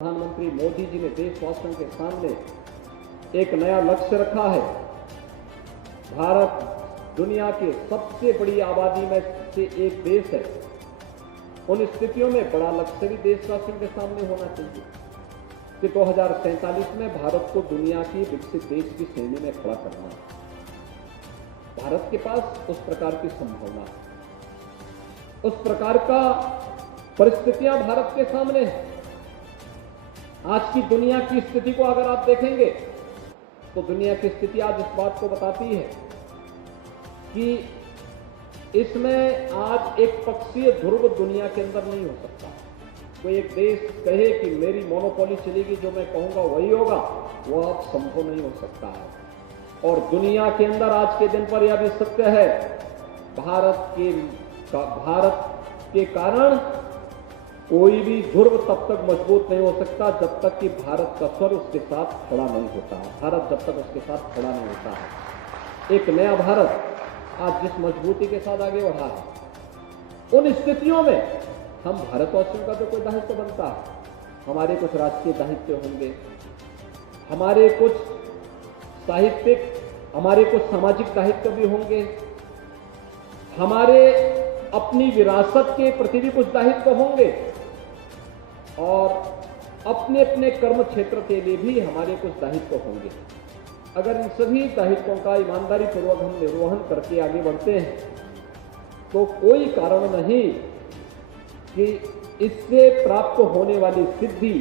प्रधानमंत्री मोदी जी ने देशवासियों के सामने एक नया लक्ष्य रखा है। भारत दुनिया के सबसे बड़ी आबादी में से एक देश है। उन स्थितियों में बड़ा लक्ष्य भी देशवासियों के सामने होना चाहिए कि 2047 में भारत को दुनिया की विकसित देश की श्रेणी में खड़ा करना है। भारत के पास उस प्रकार की संभावना है, उस प्रकार का परिस्थितियां भारत के सामने है। आज की दुनिया की स्थिति को अगर आप देखेंगे तो दुनिया की स्थिति आज इस बात को बताती है कि इसमें आज एक पक्षीय ध्रुव दुनिया के अंदर नहीं हो सकता। कोई एक देश कहे कि मेरी मोनोपोली चलेगी, जो मैं कहूंगा वही होगा, वो अब संभव नहीं हो सकता है। और दुनिया के अंदर आज के दिन पर यह भी सत्य है, भारत के कारण कोई भी ध्रुव तब तक मजबूत नहीं हो सकता जब तक कि भारत का स्वर उसके साथ खड़ा नहीं होता है। भारत जब तक उसके साथ खड़ा नहीं होता है। एक नया भारत आज जिस मजबूती के साथ आगे बढ़ा है, उन स्थितियों में हम भारतवासियों का जो कोई दायित्व बनता है, हमारे कुछ राष्ट्रीय दायित्व होंगे, हमारे कुछ साहित्यिक, हमारे कुछ सामाजिक दायित्व भी होंगे, हमारे अपनी विरासत के प्रति भी कुछ दायित्व होंगे और अपने अपने कर्म क्षेत्र के लिए भी हमारे कुछ दायित्व होंगे। अगर इन सभी दायित्वों का ईमानदारी पूर्वक हम निर्वहन करके आगे बढ़ते हैं तो कोई कारण नहीं कि इससे प्राप्त होने वाली सिद्धि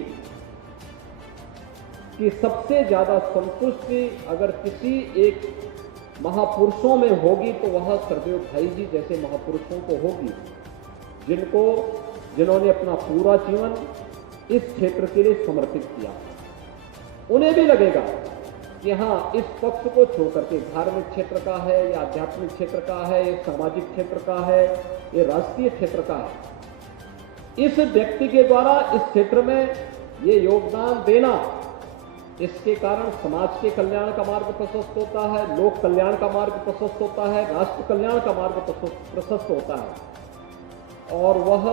की सबसे ज्यादा संतुष्टि अगर किसी एक महापुरुषों में होगी तो वह सरदेव भाई जी जैसे महापुरुषों को होगी, जिन्होंने अपना पूरा जीवन इस क्षेत्र के लिए समर्पित किया। उन्हें भी लगेगा कि हाँ, इस पक्ष को छोड़कर के धार्मिक क्षेत्र का है या आध्यात्मिक क्षेत्र का है, ये सामाजिक क्षेत्र का है, ये राष्ट्रीय क्षेत्र का है, इस व्यक्ति के द्वारा इस क्षेत्र में ये योगदान देना, इसके कारण समाज के कल्याण का मार्ग प्रशस्त होता है, लोक कल्याण का मार्ग प्रशस्त होता है, राष्ट्र कल्याण का मार्ग प्रशस्त होता है। और वह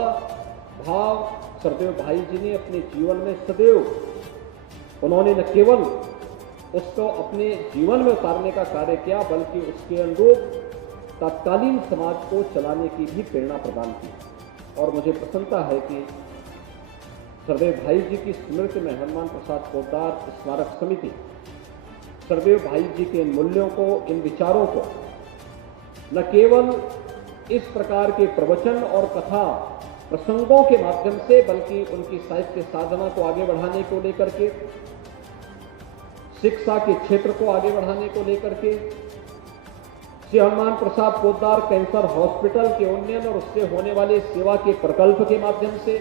भाव सरदेव भाई जी ने अपने जीवन में सदैव उन्होंने न केवल उसको अपने जीवन में उतारने का कार्य किया, बल्कि उसके अनुरूप तत्कालीन समाज को चलाने की भी प्रेरणा प्रदान की। और मुझे प्रसन्नता है कि सरदेव भाई जी की स्मृति में हनुमान प्रसाद पोद्दार स्मारक समिति सरदेव भाई जी के इन मूल्यों को, इन विचारों को न केवल इस प्रकार के प्रवचन और कथा प्रसंगों के माध्यम से, बल्कि उनकी साहित्य साधना को आगे बढ़ाने को लेकर के, शिक्षा के क्षेत्र को आगे बढ़ाने को लेकर के, श्री हनुमान प्रसाद पोद्दार कैंसर हॉस्पिटल के उन्नयन और उससे होने वाले सेवा के प्रकल्प के माध्यम से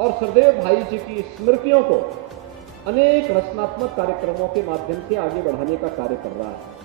और सरदेव भाई जी की स्मृतियों को अनेक रचनात्मक कार्यक्रमों के माध्यम से आगे बढ़ाने का कार्य कर रहा है।